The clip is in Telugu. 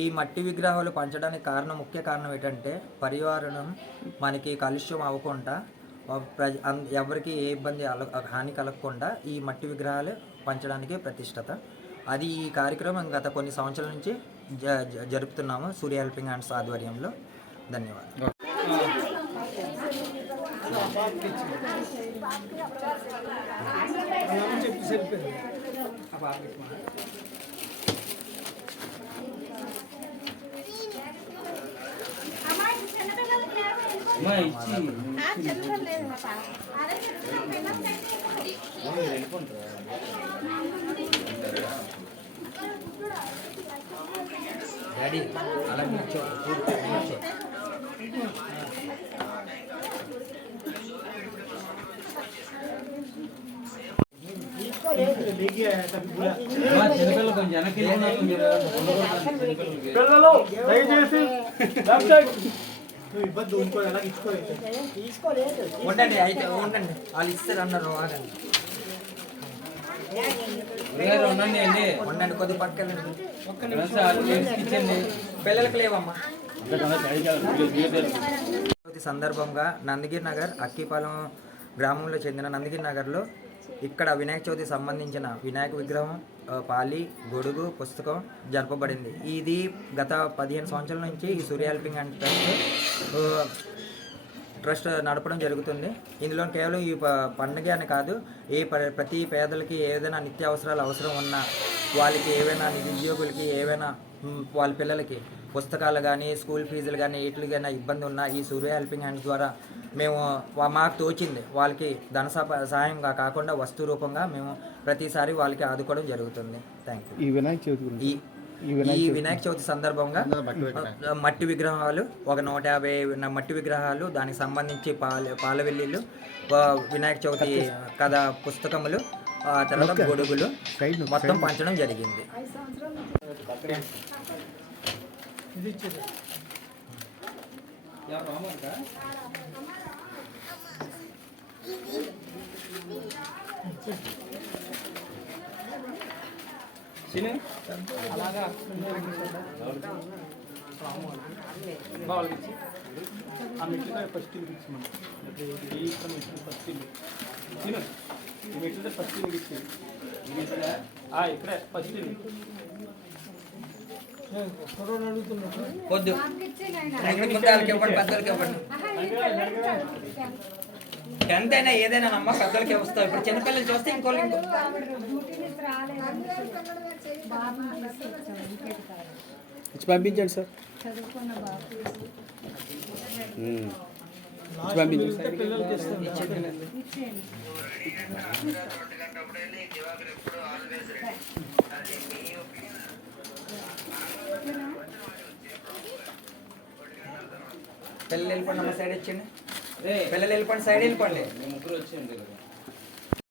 ఈ మట్టి విగ్రహాలు పంచడానికి కారణం ముఖ్య కారణం ఏంటంటే పర్యావరణం మనకి కాలుష్యం అవ్వకుండా ప్రజ ఎవరికి ఏ ఇబ్బంది హాని కలగకుండా ఈ మట్టి విగ్రహాలు పంచడానికి ప్రతిష్టత. అది ఈ కార్యక్రమం గత కొన్ని సంవత్సరాల నుంచి జ జరుపుతున్నాము సూర్య హెల్పింగ్ హ్యాండ్స్ ఆధ్వర్యంలో. ధన్యవాదాలు. డాడీ అలా కూర్చో, కొంచెం పిల్లలు దయచేసి నువ్వు ఇబ్బంది ఇంకో ఎలా ఇచ్చుకోలేదు ఉండండి అయితే ఉండండి. వాళ్ళు ఇస్తారు అన్నారు ఆగండి. వేరే ఉండండి అండి ఉండండి కొద్ది లేడీస్కి ఇచ్చండి పిల్లలకు లేవమ్మా. చవితి సందర్భంగా నందగిరి నగర్ అక్కిపాలెం గ్రామంలో చెందిన నందగిరి నగర్లో ఇక్కడ వినాయక చవితి సంబంధించిన వినాయక విగ్రహం పాలి గొడుగు పుస్తకం జరపబడింది. ఇది గత పదిహేను సంవత్సరాల నుంచి ఈ సూర్య హెల్పింగ్ అండ్ ట్రస్ట్ నడపడం జరుగుతుంది. ఇందులో కేవలం ఈ పండుగ అని కాదు ఏ ప్రతి పేదలకి ఏదైనా నిత్య అవసరాలు అవసరం ఉన్నా వాళ్ళకి ఏవైనా నిరుద్యోగులకి ఏవైనా వాళ్ళ పిల్లలకి పుస్తకాలు కానీ స్కూల్ ఫీజులు కానీ వీటికి కానీ ఇబ్బంది ఉన్నా ఈ సూర్య హెల్పింగ్ హ్యాండ్స్ ద్వారా మేము మాకు తోచింది వాళ్ళకి ధన సహాయంగా కాకుండా వస్తు రూపంగా మేము ప్రతిసారి వాళ్ళకి ఆదుకోవడం జరుగుతుంది. థ్యాంక్ యూ ఈ వినాయక చవితి ఈ ఈ వినాయక చవితి. సందర్భంగా మట్టి విగ్రహాలు. ఒక నూట యాభై న- మట్టి విగ్రహాలు దానికి సంబంధించి పాల పాలవెల్లిళ్ళు ఆ, వినాయక చవితి కథ పుస్తకములు ఆ తర్వాత గొడుగులు మొత్తం పంచడం జరిగింది. రామంట చిన్న అలాగా. ఇచ్చి ఆ మెట్ల ఫస్ట్ ఇల్లు ఇచ్చి మెట్లు ఫస్ట్ ఇల్లు తిను. ఈ మెట్ల ఫస్ట్ ఇల్లు ఇచ్చి ఆ, ఇక్కడే ఫస్ట్ ఇల్లు వాళ్ళకి ఇవ్వండి పెద్దలకి ఇవ్వండి. ఎంత అయినా ఏదైనా నమ్మ పెద్దలకి వస్తావు ఇప్పుడు చిన్నపిల్లలు చూస్తే ఇంకోళ్ళు ఇంకో ఇచ్చి పంపించండి సార్. పిల్లలు వెళ్ళిపోండి అమ్మ సైడ్ ఇచ్చండి పిల్లలు వెళ్ళిపోండి సైడ్ వెళ్ళిపోండి. ముగ్గురు వచ్చేయండి